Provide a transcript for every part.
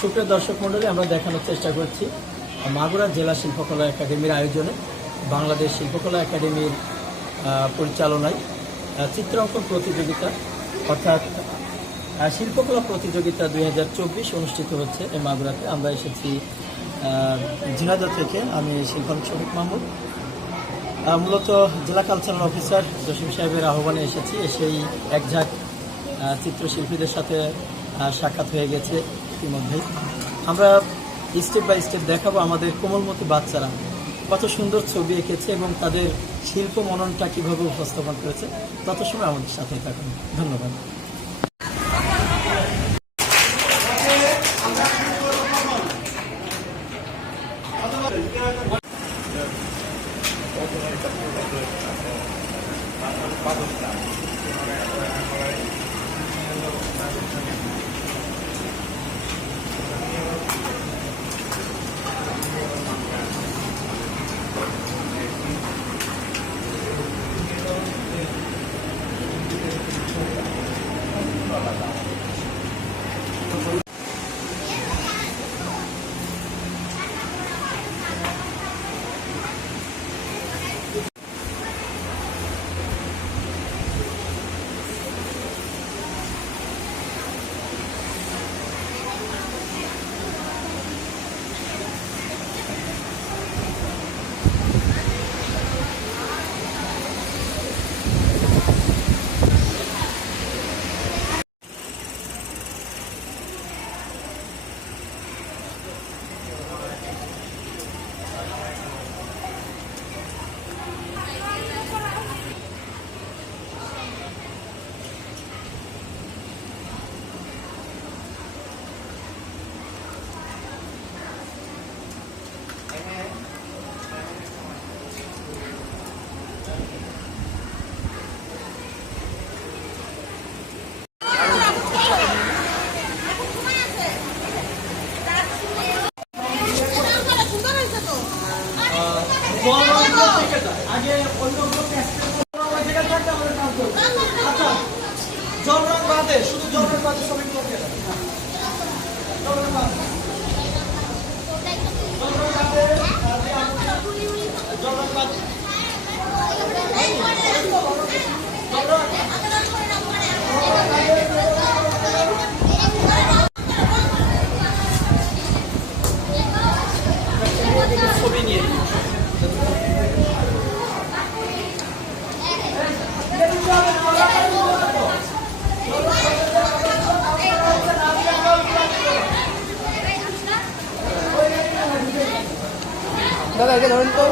সুপ্রিয় দর্শক মণ্ডলী আমরা দেখানোর চেষ্টা করছি মাগুরা জেলা শিল্পকলা একাডেমির আয়োজনে। বাংলাদেশ শিল্পকলা একাডেমির পরিচালনায় আহ, চিত্রাঙ্কন প্রতিযোগিতা অর্থাৎ শিল্পকলা প্রতিযোগিতা দুই হাজার চব্বিশ অনুষ্ঠিত হচ্ছে এই মাগুরাতে। আমরা এসেছি আহ, থেকে। আমি শিল্পানুক শফিক মাহমুদ। মূলত জেলা কালচারাল অফিসার জসিম সাহেবের আহ্বানে এসেছি। সেই এক ঝাঁক চিত্রশিল্পীদের সাথে সাক্ষাৎ হয়ে গেছে। ইতিমধ্যেই আমরা স্টেপ বাই স্টেপ দেখাবো আমাদের কোমলমতি বাচ্চারা কত সুন্দর ছবি এঁকেছে এবং তাদের শিল্প মননটা কীভাবে উপস্থাপন করেছে। তত সময় আমাদের সাথে থাকুন। ধন্যবাদ। আগে অন্য আচ্ছা জলরং শুধু জলরং বাদে ছবি করতে জলরং ছবি নিয়ে দাদা এটা ধরুন তো।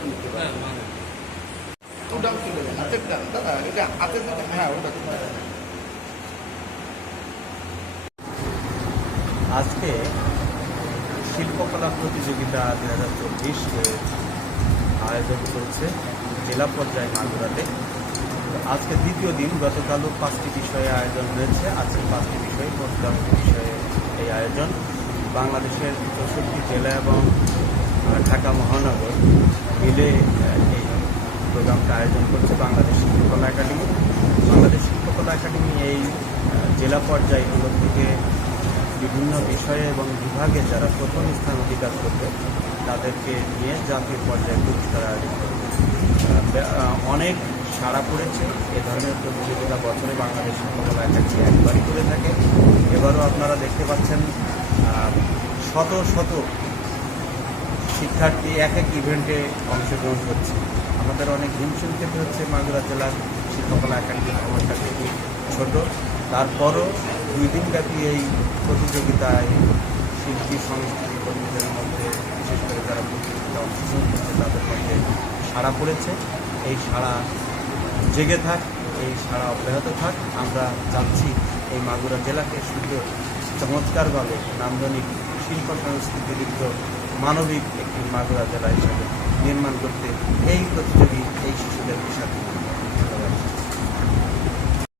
কিনতে কিনে দেন হাতের টান দাদা, এটা হাতের হ্যাঁ ওটা আজকে শিল্পকলা প্রতিযোগিতা দু হাজার চব্বিশ আয়োজন করছে জেলা পর্যায়ে মাগুরাতে। আজকে দ্বিতীয় দিন গতকালও পাঁচটি বিষয়ে আয়োজন হয়েছে। আজকে পাঁচটি বিষয়ে দশটি বিষয়ে এই আয়োজন। বাংলাদেশের চৌষট্টি জেলা এবং ঢাকা মহানগর মিলে এই প্রোগ্রামটা আয়োজন করছে বাংলাদেশ শিল্পকলা একাডেমি। বাংলাদেশ শিল্পকলা একাডেমি এই জেলা পর্যায়গুলো থেকে বিভিন্ন বিষয়ে এবং বিভাগে যারা প্রথম স্থান অধিকার করবে, তাদেরকে নিয়ে জাতীয় পর্যায়ে পুরস্কার আয়োজন করবে অনেক সাড়া পড়েছে। এ ধরনের প্রতিযোগিতা বছরে বাংলাদেশ শিল্পকলা একাডেমি একবারই করে থাকে। এবারও আপনারা দেখতে পাচ্ছেন শত শত শিক্ষার্থী এক এক ইভেন্টে অংশগ্রহণ করছে। আমাদের অনেক হিমশিম খেতে হচ্ছে মাগুরা জেলার শিল্পকলা একাডেমির সময়টা খুবই ছোটো। তারপরও দুই দিনব্যাপী এই প্রতিযোগিতায় শিল্পী, সংস্কৃতি কর্মীদের মধ্যে, বিশেষ করে যারা প্রতিযোগিতা অংশগ্রহণ করছে, তাদের মধ্যে সাড়া পড়েছে। এই সাড়া জেগে থাক, এই সাড়া অব্যাহত থাক। আমরা চাচ্ছি এই মাগুরা জেলাকে শুধু চমৎকারভাবে নান্দনিক শিল্প সংস্কৃতিযুক্ত মানবিক একটি মাগুরা জেলা হিসাবে নির্মাণ করতে এই প্রতিযোগী, এই শিশুদের সাথে